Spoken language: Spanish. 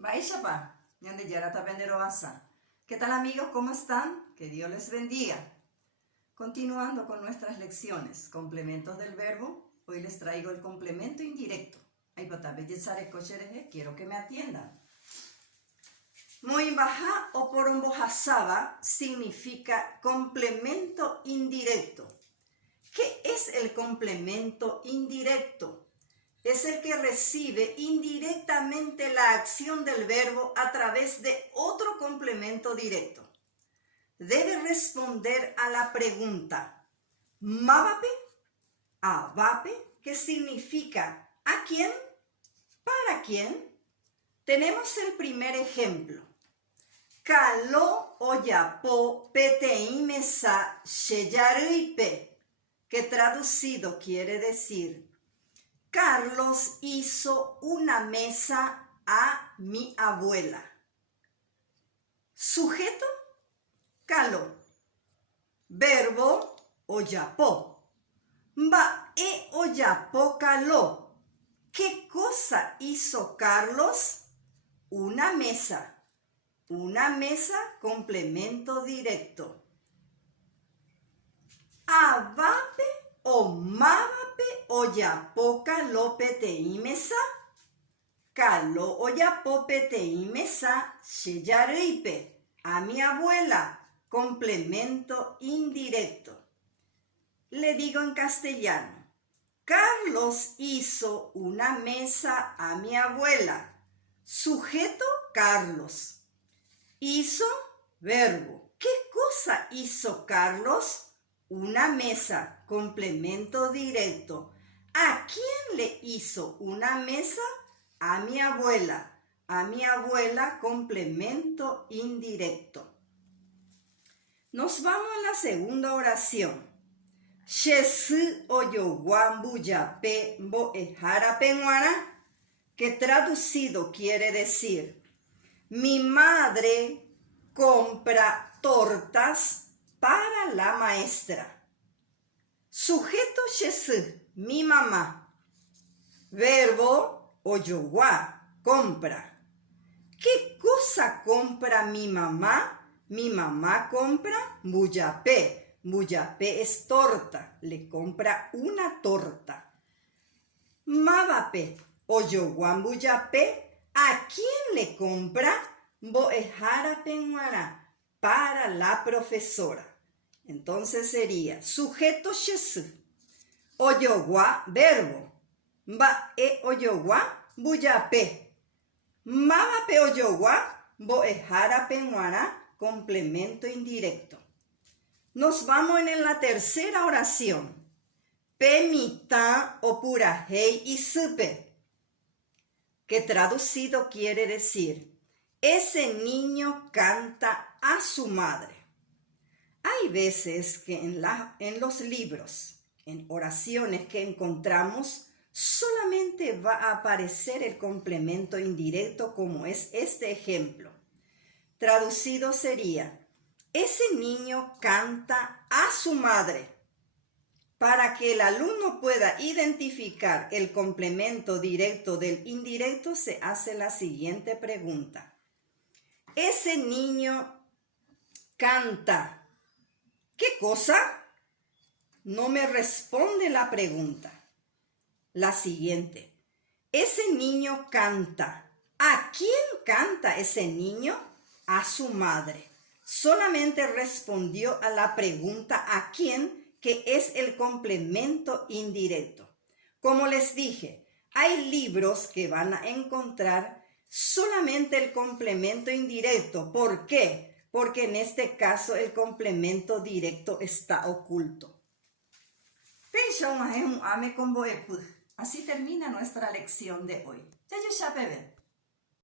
Baishapa, ñande yarata benderoasa. ¿Qué tal amigos? ¿Cómo están? Que Dios les bendiga. Continuando con nuestras lecciones, complementos del verbo, hoy les traigo el complemento indirecto. Quiero que me atiendan. Moimbaja o porombohasaba significa complemento indirecto. ¿Qué es el complemento indirecto? Es el que recibe indirectamente la acción del verbo a través de otro complemento directo. Debe responder a la pregunta «Mabape», «Abape», que significa ¿a quién?, ¿para quién? Tenemos el primer ejemplo. Kalo oyapo peteimesa sheyaruipe, que traducido quiere decir Carlos hizo una mesa a mi abuela. Sujeto, Kalo. Verbo, oyapo. Ba e oyapo Kalo. ¿Qué cosa hizo Carlos? Una mesa. Una mesa, complemento directo. Abape o mabape oyapo Kalo peteimesa. Kalo oyapo peteimesa sheyaruipe. A mi abuela. Complemento indirecto. Le digo en castellano. Carlos hizo una mesa a mi abuela. Sujeto, Carlos. Hizo, verbo. ¿Qué cosa hizo Carlos? Una mesa, complemento directo. ¿A quién le hizo una mesa? A mi abuela. A mi abuela, complemento indirecto. Nos vamos a la segunda oración. Shesu oyowambuyape boejarapenguara, que traducido quiere decir mi madre compra tortas para la maestra. Sujeto shesu, mi mamá. Verbo oyowa, compra. ¿Qué cosa compra mi mamá? Mi mamá compra mbuyapé. Mbuyapé es torta. Le compra una torta. Mabape oyowa mbuyapé. ¿A quién le compra? Boejarapenguara, para la profesora. Entonces sería sujeto shesu. Oyowa, verbo. Ba e oyowa mbuyapé. Mabape oyowa boejarapenguara, complemento indirecto. Nos vamos en la tercera oración. Pemita opurahei isupe, que traducido quiere decir ese niño canta a su madre. Hay veces que en los libros, en oraciones que encontramos, solamente va a aparecer el complemento indirecto como es este ejemplo. Traducido sería, ese niño canta a su madre. Para que el alumno pueda identificar el complemento directo del indirecto, se hace la siguiente pregunta. Ese niño canta. ¿Qué cosa? No me responde la pregunta. La siguiente. Ese niño canta. ¿A quién canta ese niño? A su madre. Solamente respondió a la pregunta ¿a quién?, que es el complemento indirecto. Como les dije, hay libros que van a encontrar solamente el complemento indirecto. ¿Por qué? Porque en este caso el complemento directo está oculto. Así termina nuestra lección de hoy.